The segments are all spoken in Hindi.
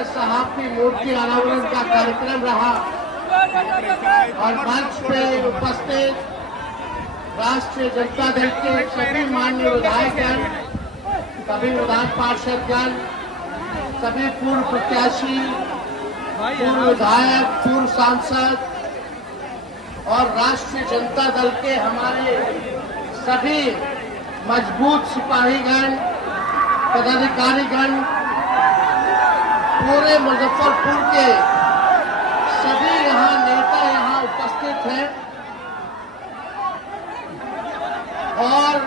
कांग्रेस साहब की मूर्ति अनावरण का कार्यक्रम रहा और मंच पे उपस्थित राष्ट्रीय जनता दल के सभी माननीय विधायकगण, सभी विधान पार्षदगण, सभी पूर्व प्रत्याशी, पूर्व विधायक, पूर्व सांसद और राष्ट्रीय जनता दल के हमारे सभी मजबूत सिपाहीगण, पदाधिकारीगण, पूरे मुजफ्फरपुर के सभी यहाँ नेता यहाँ उपस्थित हैं और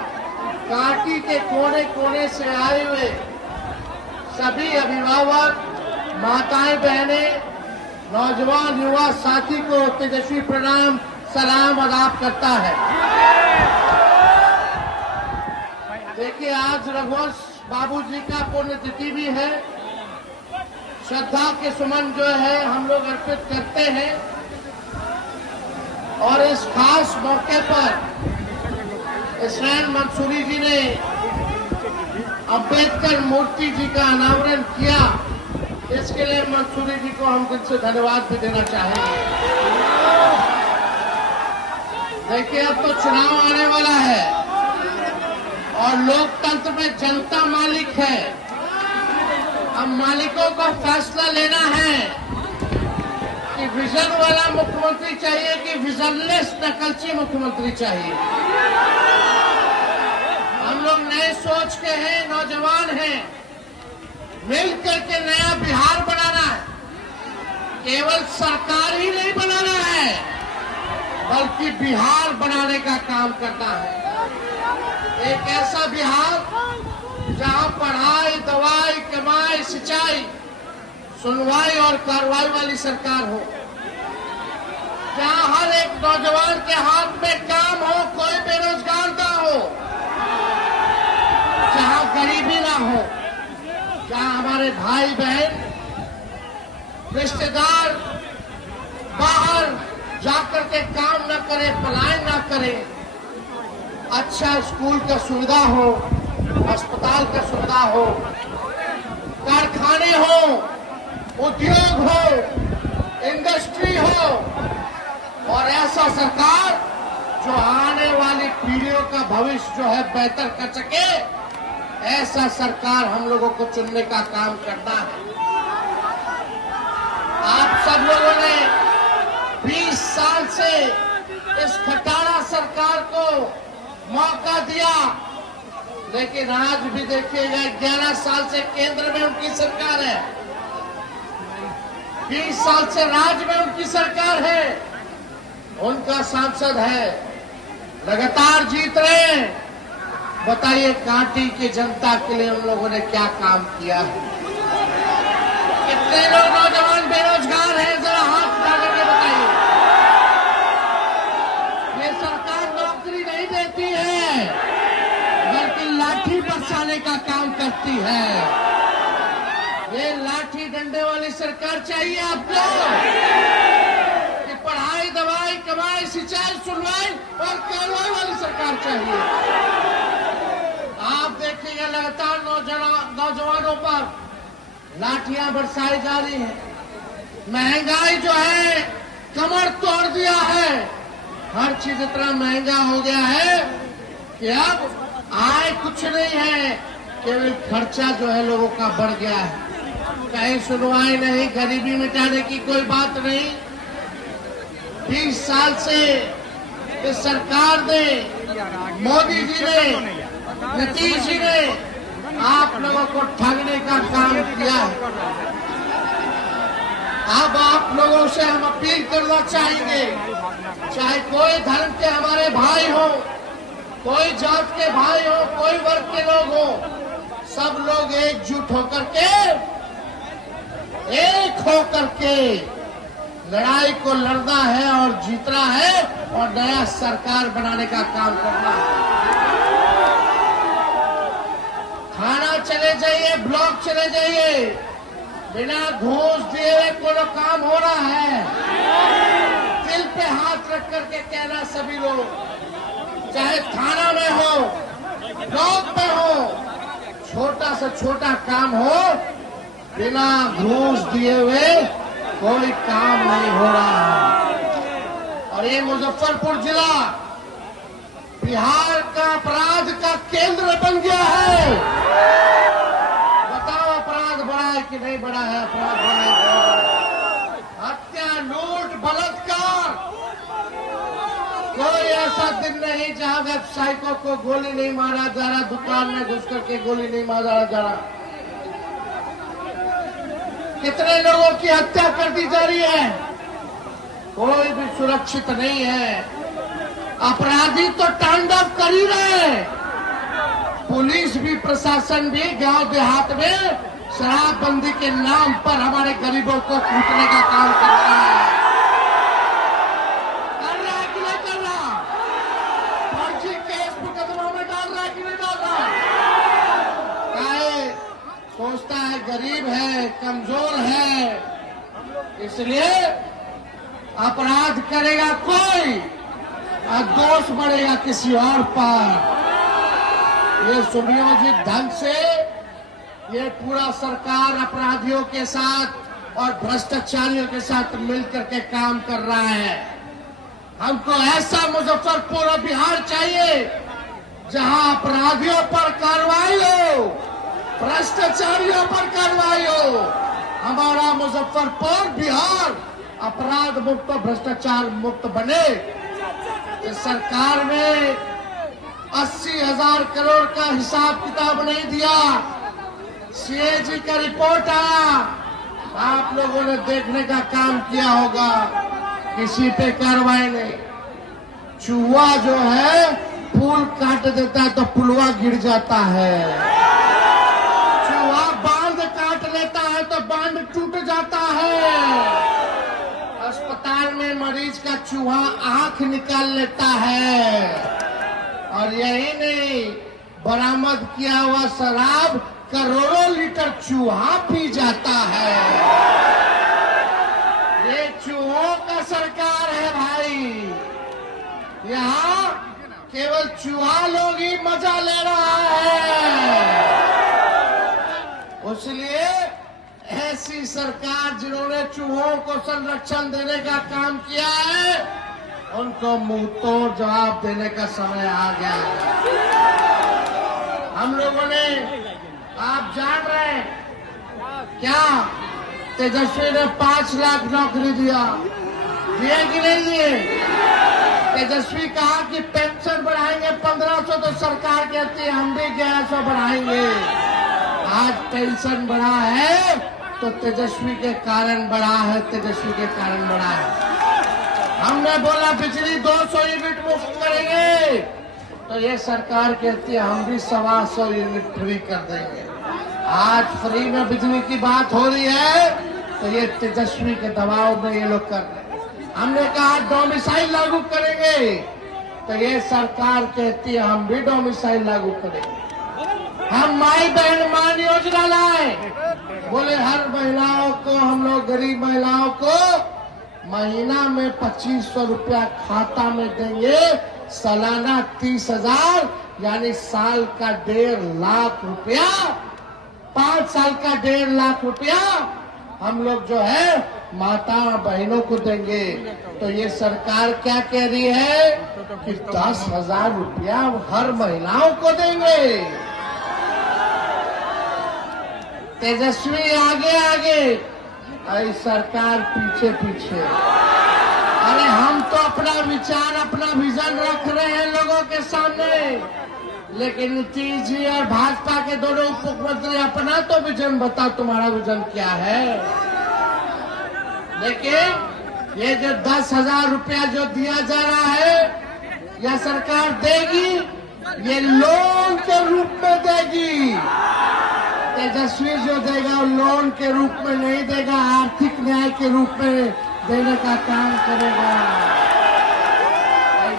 कांटी के कोने कोने से आए हुए सभी अभिभावक, माताएं, बहनें, नौजवान, युवा साथी को तेजस्वी प्रणाम, सलाम आदाब करता है। देखिए, आज रघुवंश बाबूजी का पुण्यतिथि भी है। श्रद्धा के सुमन जो है हम लोग अर्पित करते हैं और इस खास मौके पर इसराइल मंसूरी जी ने अम्बेडकर मूर्ति जी का अनावरण किया। इसके लिए मंसूरी जी को हम दिल से धन्यवाद भी देना चाहेंगे। देखिए, अब तो चुनाव आने वाला है और लोकतंत्र में जनता मालिक है। अब मालिकों को फैसला लेना है कि विजन वाला मुख्यमंत्री चाहिए कि विजनलेस नकलची मुख्यमंत्री चाहिए। हम लोग नए सोच के हैं, नौजवान हैं, मिलकर के नया बिहार बनाना है। केवल सरकार ही नहीं बनाना है बल्कि बिहार बनाने का काम करना है। एक ऐसा बिहार जहां पढ़ाई, दवाई, कमाई, सिंचाई, सुनवाई और कार्रवाई वाली सरकार हो, जहां हर एक नौजवान के हाथ में काम हो, कोई बेरोजगार ना हो, जहां गरीबी ना हो, जहां हमारे भाई बहन, रिश्तेदार बाहर जाकर के काम न करे, पलायन न करे, अच्छा स्कूल का सुविधा हो, अस्पताल का सुविधा हो, कारखाने हो, उद्योग हो, इंडस्ट्री हो और ऐसा सरकार जो आने वाली पीढ़ियों का भविष्य जो है बेहतर कर सके, ऐसा सरकार हम लोगों को चुनने का काम करना है। आप सब लोगों ने 20 साल से इस खटारा सरकार को मौका दिया, लेकिन आज भी देखिएगा 11 साल से केंद्र में उनकी सरकार है, 20 साल से राज्य में उनकी सरकार है, उनका सांसद है, लगातार जीत रहे हैं। बताइए, कांटी की जनता के लिए उन लोगों ने क्या काम किया है? कितने लोग नौजवान बेरोजगार हैं? जरा हाथ उठा करके बताइए। ये सरकार नौकरी नहीं देती है बल्कि लाठी बरसाने का काम करती है। ये लाठी डंडे वाली सरकार चाहिए आपको कि पढ़ाई, दवाई, कमाई, सिंचाई, सुनवाई और कार्रवाई वाली सरकार चाहिए? आप देखिएगा लगातार नौजवानों पर लाठियां बरसाई जा रही हैं। महंगाई जो है कमर तोड़ दिया है। हर चीज इतना महंगा हो गया है कि अब आय कुछ नहीं है, केवल खर्चा जो है लोगों का बढ़ गया है। कहीं सुनवाई नहीं, गरीबी मिटाने की कोई बात नहीं। 20 साल से इस सरकार ने, मोदी जी ने, नीतीश जी ने आप लोगों को ठगने का काम किया है। अब आप लोगों से हम अपील करना चाहेंगे, चाहे कोई धर्म के हमारे भाई हो, कोई जात के भाई हो, कोई वर्ग के लोग हो, सब लोग एकजुट होकर के, एक होकर के लड़ाई को लड़ना है और जीतना है और नया सरकार बनाने का काम करना है। थाना चले जाइए, ब्लॉक चले जाइए, बिना घूस दिए कोई काम हो रहा है। दिल पे हाथ रख करके कहना सभी लोग, चाहे थाना में हो, ब्लॉक में हो, छोटा से छोटा काम हो, बिना घूस दिए हुए कोई काम नहीं हो रहा है। और ये मुजफ्फरपुर जिला बिहार का अपराध का केंद्र बन गया है। बताओ अपराध बढ़ा है कि नहीं बढ़ा है? अपराध बढ़ा है कि नहीं बढ़ा है? हत्या, लूट, बलात्कार, कोई ऐसा दिन नहीं जहां व्यवसायिकों को गोली नहीं मारा जा रहा, दुकान में घुस करके गोली नहीं मारा जा रहा। कितने लोगों की हत्या कर दी जा रही है, कोई भी सुरक्षित नहीं है। अपराधी तो तांडव कर ही रहे हैं। पुलिस भी, प्रशासन भी गांव देहात में शराबबंदी के नाम पर हमारे गरीबों को कूटने का काम कर रहा है। कर रहा है कि नहीं कर रहा? फर्जी केस मुकदमा में डाल रहा है कि नहीं डाल रहा? सोचता है गरीब है, कमजोर है, इसलिए अपराध करेगा कोई और दोष बढ़ेगा किसी और पर। ये सुनियोजित ढंग से ये पूरा सरकार अपराधियों के साथ और भ्रष्टाचारियों के साथ मिलकर के काम कर रहा है। हमको ऐसा मुजफ्फरपुर और बिहार चाहिए जहां अपराधियों पर कार्रवाई हो, भ्रष्टाचारियों पर कार्रवाई हो। हमारा मुजफ्फरपुर बिहार अपराध मुक्त, भ्रष्टाचार मुक्त बने। इस सरकार ने 80,000 करोड़ का हिसाब किताब नहीं दिया। सीएजी का रिपोर्ट आया, आप लोगों ने देखने का काम किया होगा, किसी पे कार्रवाई नहीं। चूहा जो है पुल काट देता है तो पुलवा गिर जाता है, चूहा बांध काट लेता है तो बांध टूट जाता है। अस्पताल में मरीज का चूहा आंख निकाल लेता है। और यही नहीं, बरामद किया हुआ शराब करोड़ों लीटर चूहा पी जाता है। ये चूहों का सरकार है भाई। यहाँ केवल चूहा लोग ही मजा ले रहा है। इसलिए ऐसी सरकार जिन्होंने चूहों को संरक्षण देने का काम किया है, उनको मुंह तोड़ जवाब देने का समय आ गया है। हम लोगों ने, आप जान रहे हैं क्या, तेजस्वी ने 5 लाख नौकरी दिया, दिए कि नहीं दिए? तेजस्वी कहा कि पेंशन बढ़ाएंगे 1500, तो सरकार कहती है हम भी 1100 बढ़ाएंगे। आज पेंशन बढ़ा है तो तेजस्वी के कारण बढ़ा है, तेजस्वी के कारण बढ़ा है। हमने बोला बिजली 200 यूनिट मुफ्त करेंगे, तो ये सरकार कहती है हम भी 125 यूनिट फ्री कर देंगे। आज फ्री में बिजली की बात हो रही है तो ये तेजस्वी के दबाव में ये लोग कर रहे हैं। हमने कहा डोमिसाइल लागू करेंगे, तो ये सरकार कहती है हम भी डोमिसाइल लागू करेंगे। हम माई बहन मान योजना लाए, बोले हर महिलाओं को, हम लोग गरीब महिलाओं को महीना में 2500 रुपया खाता में देंगे, सालाना 30,000, यानी साल का 1.5 लाख रुपया, 5 साल का 1.5 लाख रुपया हम लोग जो है माता बहनों को देंगे। तो ये सरकार क्या कह रही है कि 10,000 रुपया हर महिलाओं को देंगे। तेजस्वी आगे आगे, आई सरकार पीछे पीछे। अरे हम तो अपना विचार, अपना विजन रख रहे हैं लोगों के सामने, लेकिन नीतीश जी और भाजपा के दोनों उप मुख्यमंत्री अपना तो विजन बताओ, तुम्हारा विजन क्या है? लेकिन ये जो 10,000 रुपया जो दिया जा रहा है, यह सरकार देगी, ये लोन के रूप में देगी। तेजस्वी जो देगा वो लोन के रूप में नहीं देगा, आर्थिक न्याय के रूप में देने का काम करेगा।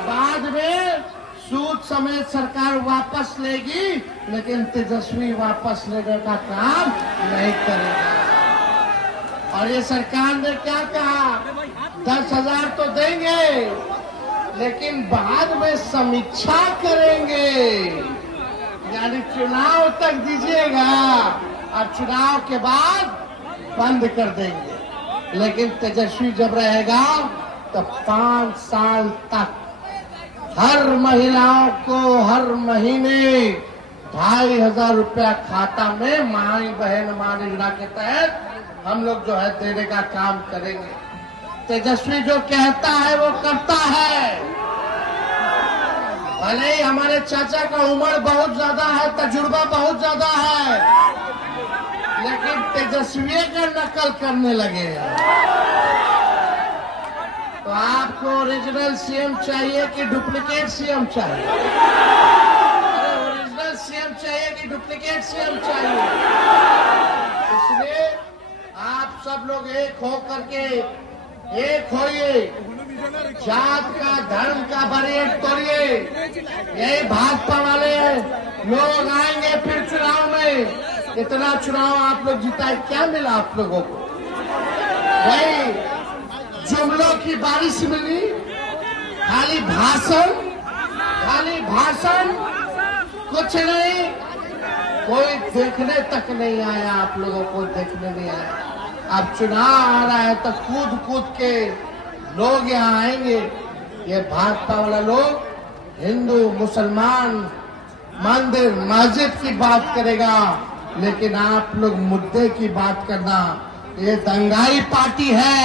बाद में सूद समेत सरकार वापस लेगी, लेकिन तेजस्वी वापस लेने का काम नहीं करेगा। और ये सरकार ने क्या कहा, 10,000 तो देंगे, लेकिन बाद में समीक्षा करेंगे। यानी चुनाव तक दीजिएगा और चुनाव के बाद बंद कर देंगे। लेकिन तेजस्वी जब रहेगा तो 5 साल तक हर महिलाओं को हर महीने 2,500 रुपया खाता में माई बहन मां योजना के तहत हम लोग जो है देने का काम करेंगे। तेजस्वी जो कहता है वो करता है। भले ही हमारे चाचा का उम्र बहुत ज्यादा है, तजुर्बा बहुत ज्यादा है, लेकिन तेजस्वी का नकल करने लगे। तो आपको ओरिजिनल सीएम चाहिए कि डुप्लीकेट सीएम चाहिए? ओरिजिनल सीएम चाहिए कि डुप्लीकेट सीएम चाहिए? इसलिए आप सब लोग एक हो करके एक होइए, जात का धर्म का बैरियर तोड़िए। यही भाजपा वाले लोग आएंगे फिर चुनाव में। इतना चुनाव आप लोग जीता, क्या मिला आप लोगों को? वही जुमलों की बारिश मिली, खाली भाषण, कुछ नहीं। कोई देखने तक नहीं आया, आप लोगों को देखने नहीं आया। अब चुनाव आ रहा है तो कूद कूद के लोग यहाँ आएंगे। ये भाजपा वाला लोग हिंदू मुसलमान मंदिर मस्जिद की बात करेगा, लेकिन आप लोग मुद्दे की बात करना। ये दंगाई पार्टी है।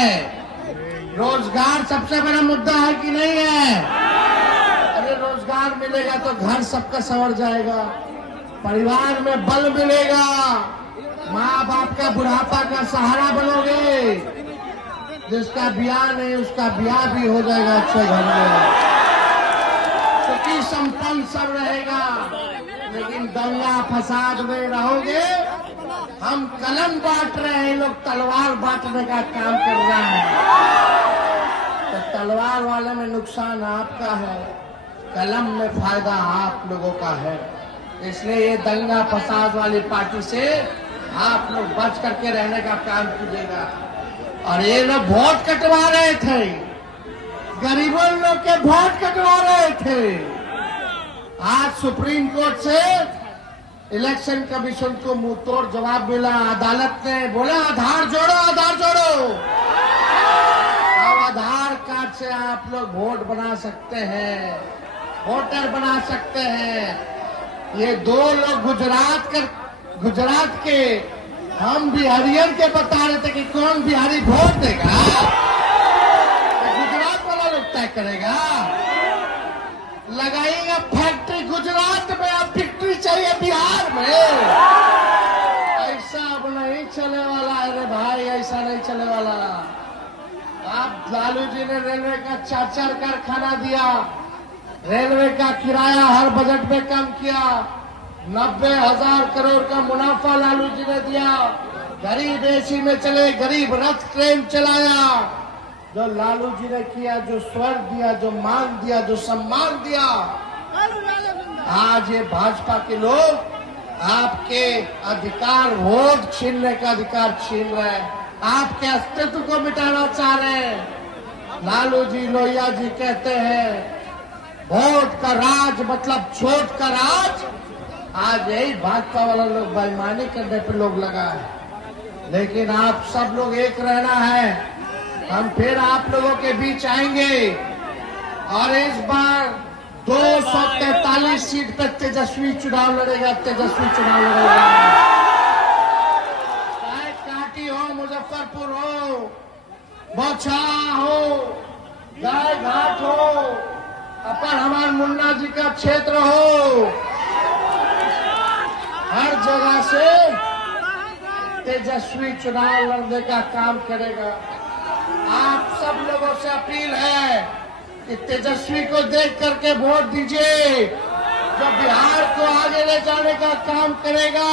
रोजगार सबसे बड़ा मुद्दा है कि नहीं है? अरे रोजगार मिलेगा तो घर सबका संवर जाएगा, परिवार में बल मिलेगा, माँ बाप का बुढ़ापा का सहारा बनोगे। जिसका ब्याह नहीं उसका ब्याह भी हो जाएगा अच्छे घर में, सुखी संपन्न सब रहेगा। लेकिन दंगा फसाद में रहोगे। हम कलम बांट रहे हैं, लोग तलवार बांटने का काम कर रहे हैं। तो तलवार वाले में नुकसान आपका है, कलम में फायदा आप लोगों का है। इसलिए ये दंगा फसाद वाली पार्टी से आप लोग बच करके रहने का काम कीजिएगा। और ये लोग वोट कटवा रहे थे, गरीबों लोग के वोट कटवा रहे थे। आज सुप्रीम कोर्ट से इलेक्शन कमीशन को मुंह तोड़ जवाब मिला। अदालत ने बोला आधार जोड़ो, आधार जोड़ो। अब आधार कार्ड से आप लोग वोट बना सकते हैं, वोटर बना सकते हैं। ये 2 लोग गुजरात के हम बिहारियन के बता रहे थे कि कौन बिहारी वोट देगा, तो गुजरात वाला लोग तय करेगा। लगाएगा फैक्ट्री गुजरात में, अब फैक्ट्री चाहिए बिहार में। ऐसा अब नहीं चले वाला है रे भाई, ऐसा नहीं चले वाला। आप लालू जी ने रेलवे का 4 कारखाना दिया, रेलवे का किराया हर बजट में कम किया, 90,000 करोड़ का मुनाफा लालू जी ने दिया। गरीब एसी में चले, गरीब रथ ट्रेन चलाया। जो लालू जी ने किया, जो स्वर दिया, जो मान दिया, जो सम्मान दिया, आज ये भाजपा के लोग आपके अधिकार, वोट छीनने का अधिकार छीन रहे हैं, आपके अस्तित्व को मिटाना चाह रहे हैं। लालू जी लोहिया जी कहते हैं वोट का राज मतलब छोट का राज। आज यही भाजपा वाला लोग बेईमानी करने पे लोग लगा है। लेकिन आप सब लोग एक रहना है। हम फिर आप लोगों के बीच आएंगे और इस बार 243 सीट पे तेजस्वी चुनाव लड़ेगा, तेजस्वी चुनाव लड़ेगा। चाहे काटी हो, मुजफ्फरपुर हो, बौछारा हो, गाय घाट हो, अपन हमारे मुन्ना जी का क्षेत्र हो, हर जगह से तेजस्वी चुनाव लड़ने का काम करेगा। आप सब लोगों से अपील है कि तेजस्वी को देख करके वोट दीजिए, जो बिहार को आगे ले जाने का काम करेगा।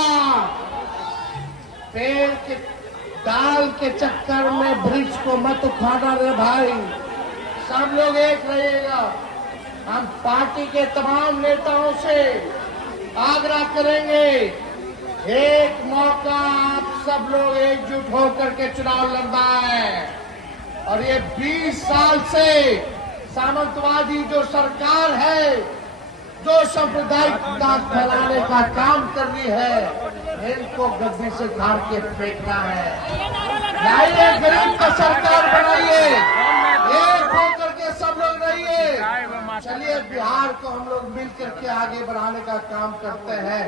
पेड़ के डाल के चक्कर में वृक्ष को मत उखाड़ना रे भाई। सब लोग एक रहिएगा। हम पार्टी के तमाम नेताओं से आग्रह करेंगे, एक मौका आप सब लोग एकजुट होकर के चुनाव लड़ना है। और ये 20 साल से सामंतवादी जो सरकार है, जो सांप्रदायिकता फैलाने का काम कर रही है, इनको गद्दी से उखाड़ के फेंकना है। लाइए गरीब का सरकार बनाइए, एक होकर के सब लोग रहिए। चलिए बिहार को हम लोग मिल करके आगे बढ़ाने का काम करते हैं।